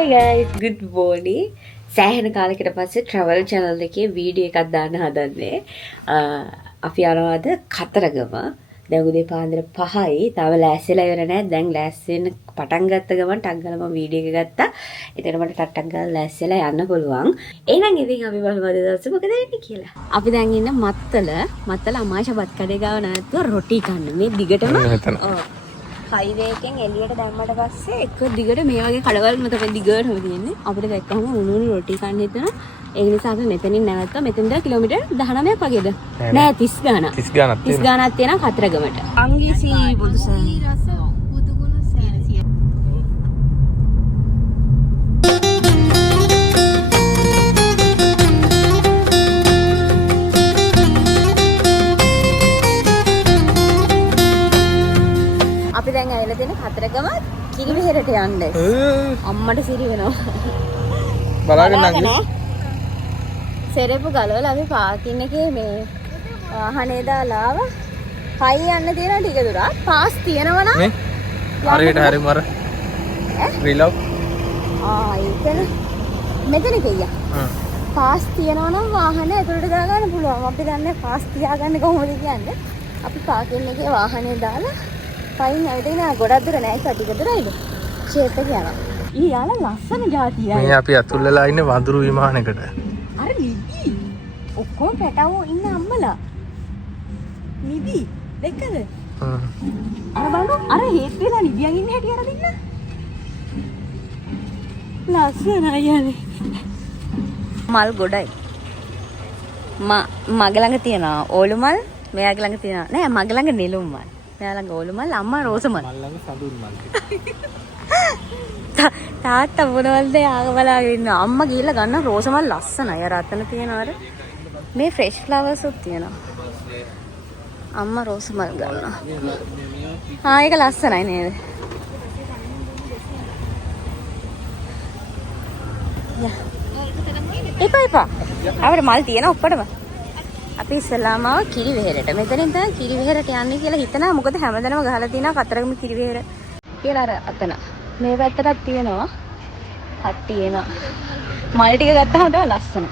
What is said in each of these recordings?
Hi guys, good morning. සෑහෙන කාලයකට පස්සේ travel channel එකේ වීඩියෝ එකක් දාන්න හදන්නේ. අපි යනවා අද කතරගම. දැන් උදේ පාන්දර 5යි. තාම ලෑස්තිලා ඉවර නැහැ. දැන් ලෑස්ති වෙන්න පටන් ගත්ත ගමන් ටක් ගාලා මම වීඩියෝ එක ගත්තා. එතන මට ටක් ගාලා ලෑස්තිලා යන්න පුළුවන්. එහෙනම් ඉතින් අපි බලමු අද දවසේ මොකද වෙන්නේ කියලා. අපි දැන් ඉන්න මත්තල අමාශපත් කඩේ ගාව නැත්නම් රොටි කන්න. මේ දිගටම හයිවේ එකෙන් එළියට දැම්මට පස්සේ එක දිගට මේ වගේ කඩවල් තමයි දිගටම තියෙන්නේ. අපිට දැක්කම උණුණු රොටි කන්න හිතන. ඒ නිසා අපි මෙතනින් නැවතුවා. මෙතෙන්ද කිලෝමීටර් 19ක් වගේද? නෑ 30 ගාණක්. 30 ගාණක් තියෙනවා කතරගමට. අංගීසි බුදුසයි රස බුදුගුණ සීරසිය. අපි දැන් ඇවිල්ලා තියෙන කතරගම කිරිවෙහෙරට යන්න. අම්මට සිරි වෙනවා. බලාගෙන නැගි. සෙරෙප්පු ගලවලා අපි පාකින් එකේ මේ වාහනේ දාලා ආවා. පයි යන්න තියෙන ටික දුරක්. පාස් තියෙනවා නම් මේ හරියට හරි මර. රිලව්. ඒකන මෙතන කීයා. පාස් තියෙනවා නම් වාහනේ ඇතුළට දාගන්න පුළුවන්. අපි දන්නේ පාස් තියාගන්න කොහොමද කියන්නේ. අපි පාකින් එකේ වාහනේ දාලා පයින් ඇවිදගෙන ගොඩක් දුර නෑ ඒක ටික දුරයිද ෂේප් එක යනවා. ඊ යාල ලස්සන જાතියයි. මේ අපි අතුල් වෙලා ඉන්නේ වඳුරු විමානයකට. අර නිදි. ඔක්කොම පැටවෝ ඉන්න අම්මලා. නිදි දෙකද? අර බලන්න අර හේත් වෙලා නිදියන් ඉන්න හැටි අර දෙන්න. ලස්සනයි යන්නේ. මල් ගොඩයි. මගේ ළඟ තියෙනවා ඕලු මල්, මෙයාගේ ළඟ තියෙනවා නෑ මගේ ළඟ නෙළුම් මල්. මෙයා ළඟ ඕලු මල්, අම්මා රෝස මල්. මල් ළඟ සඳුන් මල්. තාත්තා මොනවල්ද ආග බලාගෙන ඉන්නවා. අම්මා ගිහලා ගන්න රෝස මල් ලස්සනයි. අර අතන තියෙනවා අර. මේ ෆ්‍රෙෂ් ෆ්ලවර්ස් උත් තියෙනවා. අම්මා රෝස මල් ගන්නවා. ඒක ලස්සනයි නේද? එපා. අපිට මල් තියෙන ඔක්කොටම. අපි ඉස්සලාම කිරිවෙහෙරට. මෙතනින් තමයි කිරිවෙහෙරට යන්නේ කියලා හිතනවා. මොකද හැමදැනම ගහලා තියෙනවා කතරගම කිරිවෙහෙර කියලා අර අතන. මේ පැත්තටත් තියෙනවා. අත් තියෙනවා. මල් ටික ගත්තාම තමයි ලස්සන.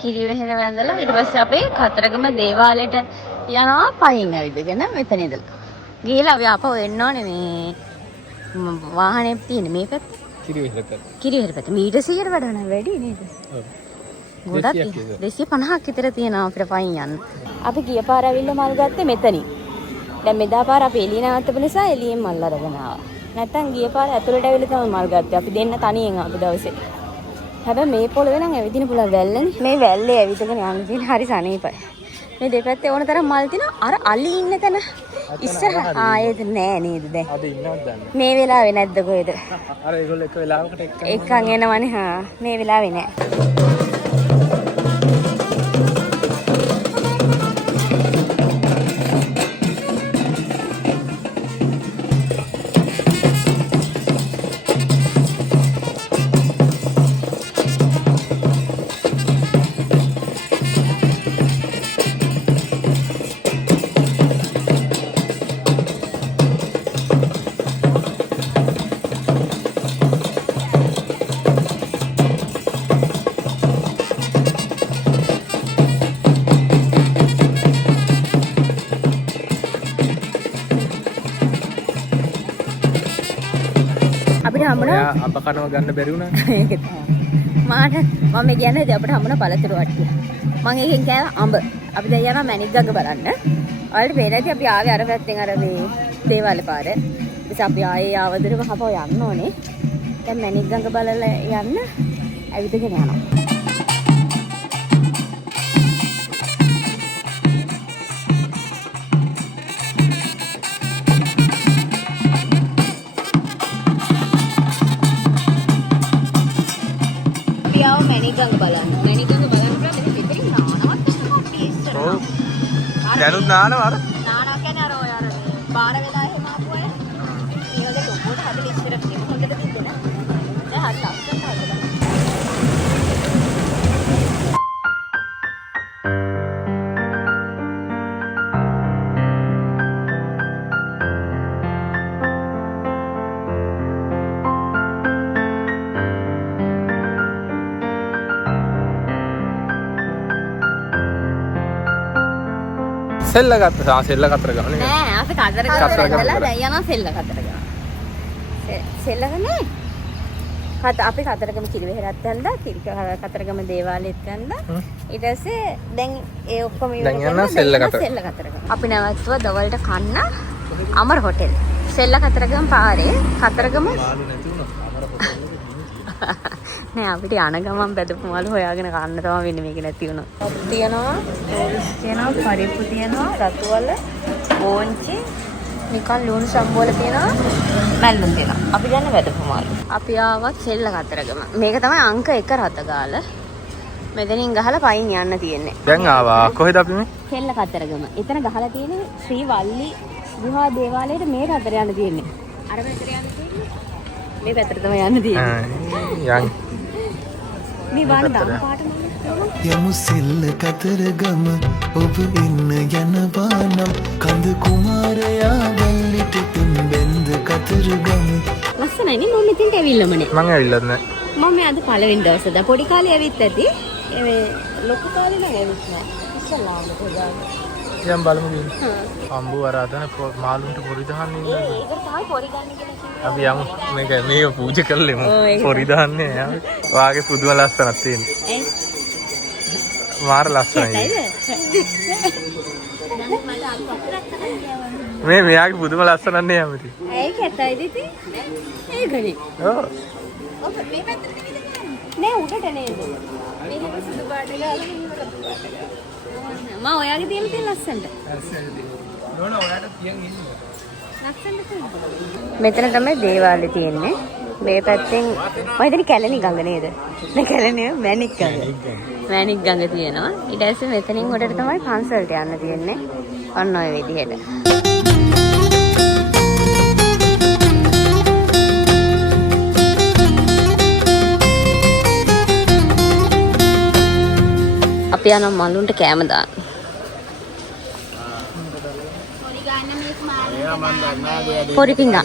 කිරිවෙහෙර වැඳලා ඊට පස්සේ අපි කතරගම දේවාලයට යනවා පයින් ඇවිදගෙන මෙතන ඉඳලා. ගිහලා අපි ආපහු එන්න ඕනේ මේ වාහනේ තියෙන මේ පැත්ත. කිරිවෙහෙර පැත්ත. මීටර් 100කට වඩා නෑ වැඩි නේද? ඔව්. ගොඩක් 250ක් විතර තියෙනවා අපිට පයින් යන්න. අපි ගිය පාර ඇවිල්ලා මල් ගත්තේ මෙතනින්. දැන් මෙදා පාර අපි එළිය නවත්තපු නිසා එළියෙන් මල් අරගෙන ආවා. නැත්තම් ගිය පාර ඇතුළට ඇවිල්ලා තමයි මල් ගත්තේ. අපි දෙන්න තනියෙන් ආපු දවසේ. හැබැයි මේ පොළවේ නම් ඇවිදින්න පුළුවන් වැල්ලනේ. මේ වැල්ලේ ඇවිදගෙන යන්න තියෙන හරි සනීපයි. මේ දෙපැත්තේ ඕන තරම් මල් තියෙනවා. අර අලි ඉන්න තැන ඉස්සර ආයෙත් නෑ නේද දැන්. අද ඉන්නවද දැන්? මේ වෙලාවේ නැද්ද කොහෙද? අර ඒගොල්ලෝ එක වෙලාවකට එක්කන් එනවනේ හා. මේ වෙලාවේ නෑ. අපිට හම්බුණා අඹ කනව ගන්න බැරි වුණා. ඒක තමයි. මාට මම කියන්නේ අපිට හම්බුණා පළතුරු වට්ටිය. මම එකෙන් කෑවා අඹ. අපි දැන් යනවා මැණික් ගඟ බලන්න. ඔයාලට පේනදී අපි ආවේ අර පැත්තෙන් අර මේ දේවාලේ පාර. ඉතින් අපි ආයේ ආවදර වහපව යන්න ඕනේ. දැන් මැණික් ගඟ බලලා යන්න ඇවිදගෙන යනවා. මැණික් ගඟ බලන්න. මැණික් ගඟ බලන්න පුළුවන් මෙතනින් නානවත් කට්ටිය ඉස්සර. ඔව්. දැනුත් නානවා අර. නානවා කියන්නේ අර ඔය අර බාර වෙලා එහෙම ආපු අය. ඒ වගේ ලොකෝට හැදෙලා ඉස්සර තියෙන හොඳට තිබුණා. දැන් හත් ලස්සනට හදලා. සෙල්ල ගත්තා. සෙල්ල කතර ගම නේ. නෑ අපි කතරගම ඉඳලා දැන් යනවා සෙල්ල කතරගම. සෙල්ලගනේ. අපි කතරගම කිරිවෙහෙරත් යනවා. කතරගම දේවාලෙත් යනවා. ඊට පස්සේ දැන් ඒ ඔක්කොම දැන් යනවා සෙල්ල කතරගම. අපි නැවතුවා දවල්ට කන්න අමර හොටෙල්. සෙල්ල කතරගම පාරේ කතරගම මාළු නැති වුණා. අමර හොටෙල් නෑ අපිට යන ගමන් බැදපු මාළු හොයාගෙන කන්න තමයි වෙන්නේ මේක නැති වුණා. තියෙනවා රෝල්ස් තියෙනවා පරිප්පු තියෙනවා රතුවල බෝංචි නිකන් ලුණු සම්බෝල තියෙනවා මැල්ලුම් තියෙනවා. අපි ගන්න බැදපු මාළු. අපි ආවත් සෙල්ල කතරගම. මේක තමයි අංක 1 රතගාල. මෙතනින් ගහලා පයින් යන්න තියෙන්නේ. දැන් ආවා කොහෙද අපි මේ? සෙල්ල කතරගම. එතන ගහලා තියෙන්නේ ශ්‍රී වල්ලි ගුහා දේවාලයට මේ පැත්තට යන්න තියෙන්නේ. අර පැත්තට යන්න තියෙන්නේ. මේ පැත්තට තමයි යන්න තියෙන්නේ. යන්. මේ වань දම් පාට යමු සෙල්ල කතරගම ඔබ ඉන්න යනවා නම් කඳ කුමාරයා වල්ලිට පින්බෙන්ද කතරගම. ලස්සනයි නේ මම මෙතෙන්ට ඇවිල්ලාමනේ. මං ඇවිල්ලත් නෑ. මම මේ අද පළවෙනි දවසේ දා පොඩි කාලේ ඇවිත් ඇති. මේ ලොකු කාලේ නම් ඇවිත් නෑ. ඉස්සලාම පොඩා. යම් බලමු ගිහින්. අම්බු ආරාධන මාළුන්ට පොරි දාන්නේ ඉන්නේ. ඒක තමයි පොරි ගන්න කියලා කිව්වේ. අපි යමු මේක පූජා කරලෙමු. පොරි දාන්නේ යාවි. වාගේ පුදුම ලස්සනක් තියෙනවා. මාර ලස්සනයි. මේ මෙයාගේ පුදුම ලස්සනක් නේ යමිති. ඒක ඇතයිද ඉතින්? ඒකනේ. ඔව්. ඔබ මේ පැත්තට නෑ උඩට නේද? මේක සුදු පාට ගාලා මෙහෙම රතු පාට ගාලා. මම ඔයාගේ තියෙන ලස්සනට. නෝන ඔයාට තියන් ඉන්නේ. මෙතන තමයි දේවාලේ තියෙන්නේ. මේ පැත්තෙන් මම හිතන්නේ කැලණි ගඟ නේද? නෑ කැලණි මැණික් ගඟ. මැණික් ගඟ තියෙනවා. ඊට පස්සේ මෙතනින් උඩට තමයි පන්සලට යන්න තියෙන්නේ. ඔන්න ඔය විදිහට. අපි යනවා මලුන්ට කෑම දාන්න. පොඩි පිංගා.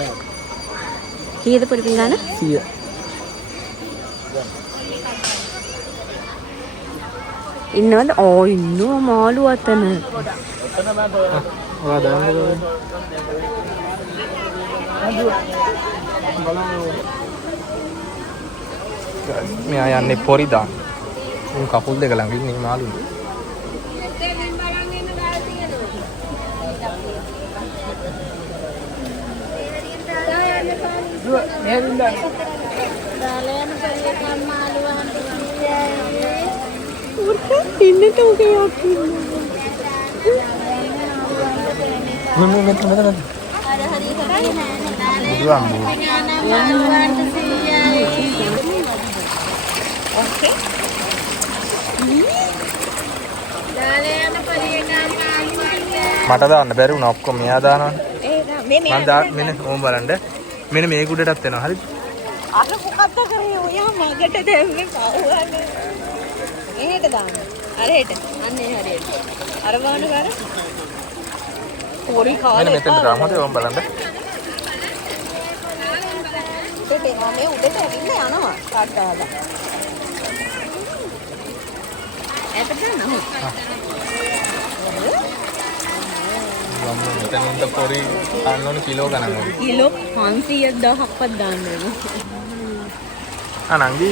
කීයද පොඩි පිංගාන? 100. ඉන්නවද? ඕ ඉන්නවා මාළු අතන. ඔයා දාන්නකෝ. මෙයා යන්නේ පොරි දාන්න. උන් කකුල් දෙක ළඟ ඉන්නේ මාළුනේ. මට දාන්න බැරි වුණා ඔක්කොම මෙයා දානවනේ. මම මෙන්න ඕම් බලන්න. මෙන්න මේ කුඩටත් එනවා. හරිද? අර මොකක්ද කරේ ඔයා මගට දැම්මේ පවුවනේ. එහෙට දාන්න. අර හෙට. අන්න ඒ හරියට. අර වහන කර. පොරි කාලේ. මෙන්න මෙතෙන්ට දාමු. හොඳයි ඕම් බලන්න. ඒකේ මේ උඩට ඇවිල්ලා යනවා. කාට් දාලා. ඒකට දාන්න. මෙතන ඉඳ පොරි ගන්න ඕනේ කිලෝ ගණන් වල. කිලෝ 500,000ක්වත් දාන්න වෙනවා. අනංගි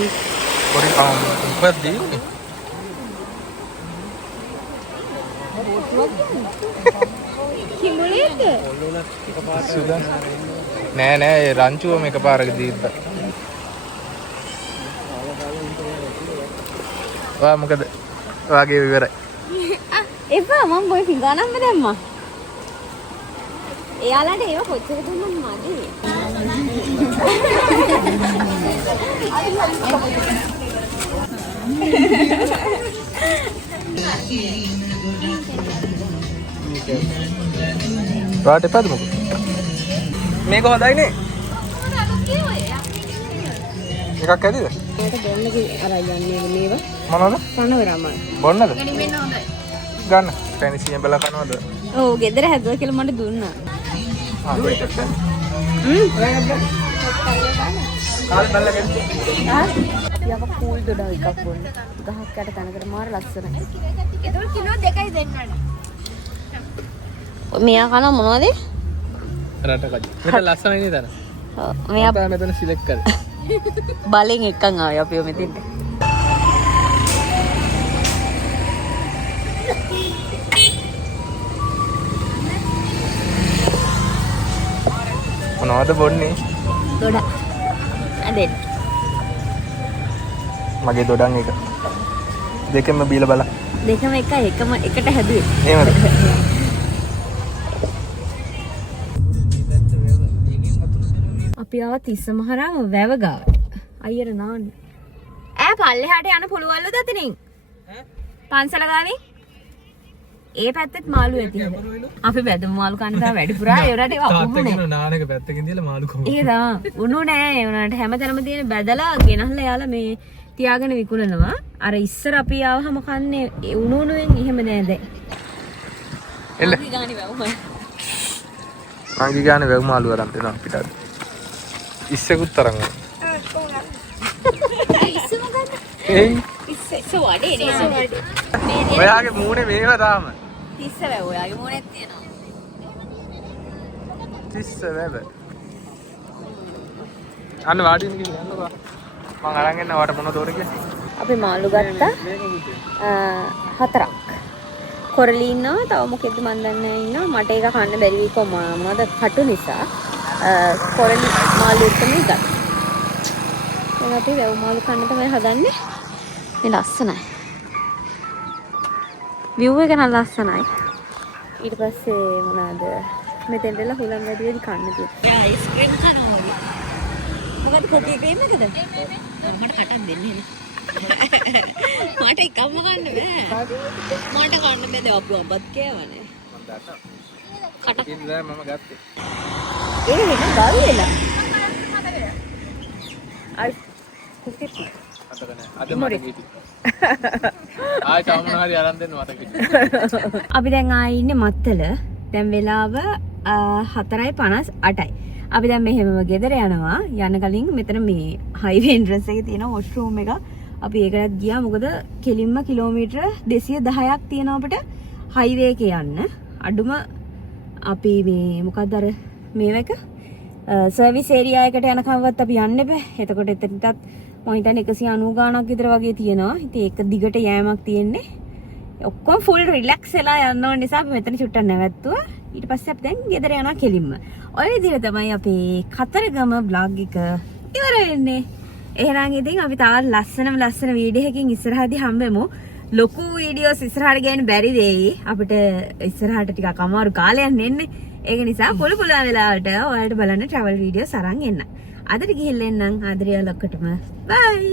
පොරි මොකක්ද දෙන්නේ? කිඹුලේද? සුදා. නෑ නෑ රංචුවම එකපාරක දීද්දා. ඔයා මොකද? ඔයාගේ ඉවරයි. එපා මම බොයි පිඟානම්ම දැම්මා. එයාලට ඒව කොච්චර දුන්නත් මදි. ඔයාට එපාද මොකද? මේක හොඳයි නේ. එකක් ඇදිද? මට බොන්න අරන් යන්නේ මේවා. මොනවද? පනවරම. බොන්නද? ගණන් වෙන්න හොඳයි. ගන්න. පැණිසියෙන් බලා කනවද? ඔව් ගෙදර හැදුවා කියලා මට දුන්නා. ආ මේක. යව කූල් දොඩ එකක් බොන්න. ගහක් යට තනකට මාර ලස්සනයි. ඒක කිලෝ 2යි දෙන්නට. මෙයා කන මොනවද? රට කජ. මෙතන ලස්සනයි නේද අර? ඔව්. මෙයා මම මෙතන සිලෙක්ට් කරේ. බලෙන් එක්කන් ආවේ අපිව මෙතෙන්ට. මොනවද බොන්නේ? දොඩ. අදෙන්. මගේ දොඩන් එක. දෙකෙන්ම බීලා බලන්න. දෙකම එකම එකට හැදුවේ. එහෙමද? අපි ආව තිස්සමහරම වැව ගාවට. අයියර නාන්නේ. ඈ පල්ලෙහාට යන්න පුළුවන්ලු දතනින්? පන්සල ගානේ? ඒ පැත්තෙත් මාළු ඇති. අපි බැදමු මාළු කන්න තා වැඩිපුරා ඒ රටේ වුණේ. නානක පැත්තකින් තියලා මාළු කොහොමද? ඒක තමයි. උණු නෑ ඒ උනාට හැමතැනම තියෙන බැදලා ගෙනහලා යාලා මේ තියාගෙන විකුණනවා. අර ඉස්සර අපි ආවහම කන්නේ උණු උණුවෙන් එහෙම නෑ දැන්. එල්ල. අපි ගානේ වැවුමයි. මංගි ගානේ වැව් මාළු අරන් දෙනවා පිටට. ඉස්සෙකුත් තරම්. ඉස්ස මොකද්ද? එයි. ඉස්ස වඩේ නේද? ඔයාගේ මූණේ මේව තාම. තිස්ස වැව ඔයාගේ මොනෙත් තියෙනවා. තිස්ස වැව. අන්න වාඩින්න කියලා යන්නකෝ. මං අරන් එන්න වට මොනවද ඕනේ කියලා. අපි මාළු ගත්තා 4ක්. කොරලි ඉන්නවා තව මොකෙද මන් දන්නේ නැහැ ඉන්නවා මට ඒක කන්න බැරි වී කොහොම මොනවද කටු නිසා කොරලි මාළු එකම ගත්තා. දැන් අපි වැව් මාළු කන්න තමයි හදන්නේ. මේ ලස්සනයි. view එක නම් ලස්සනයි. ඊට පස්සේ මොනවාද මෙතෙන්දලා හුලං වැඩි වැඩි කන්න තියෙනවා. අයිස්ක්‍රීම් කනවා වගේ. මොකද කොටි ක්‍රීම් එකද? මට කටක් දෙන්නේ නේ. මට එකම ගන්න බෑ. මට ගන්න බෑ අපි ඔබත් කෑවනේ. මම දන්නවා. කටක් ඉතින් මම ගත්තේ. ඒ වෙන ගල් වෙලා. අයි කුටිත් අතක නෑ. අද මට ගිහින්. ආයි සාමන හරි අරන් දෙන්න මතක හිටියේ. අපි දැන් ආයේ ඉන්නේ මත්තල. දැන් වෙලාව 4:58යි. අපි දැන් මෙහෙමම ගෙදර යනවා. යන්න කලින් මෙතන මේ හයිවේ එන්ට්‍රන්ස් එකේ තියෙන වොෂ්රූම් එක අපි ඒකටත් ගියා. මොකද කෙලින්ම කිලෝමීටර 210ක් තියෙනවා අපිට හයිවේ එකේ යන්න. අඩුම අපි මේ මොකක්ද අර මේවක සර්විස් ඒරියා එකට යනකම්වත් අපි යන්න බෑ. එතකොට එතනටත් මම හිතන්නේ 190 ගාණක් විතර වගේ තියෙනවා. ඉතින් ඒක දිගට යෑමක් තියෙන්නේ. ඔක්කොම ෆුල් රිලැක්ස් වෙලා යන්න ඕන නිසා අපි මෙතන චුට්ටක් නැවැත්තුවා. ඊට පස්සේ අපි දැන් ගෙදර යනවා කෙලින්ම. ඔය විදිහට තමයි අපේ කතරගම vlog එක ඉවර වෙන්නේ. එහෙනම් ඉතින් අපි තවත් ලස්සන වීඩියෝ එකකින් ඉස්සරහදී හම්බෙමු. ලොකු වීඩියෝස් ඉස්සරහට ගේන්න බැරි වෙයි. අපිට ඉස්සරහට ටිකක් අමාරු කාලයක් නෙන්නේ. ඒක නිසා පුළුවන් වෙලාවට ඔයාලට බලන්න travel videos අරන් එන්න. අදට ගිහිල්ලා එන්නම් ආදරය ලොක්කටම. bye.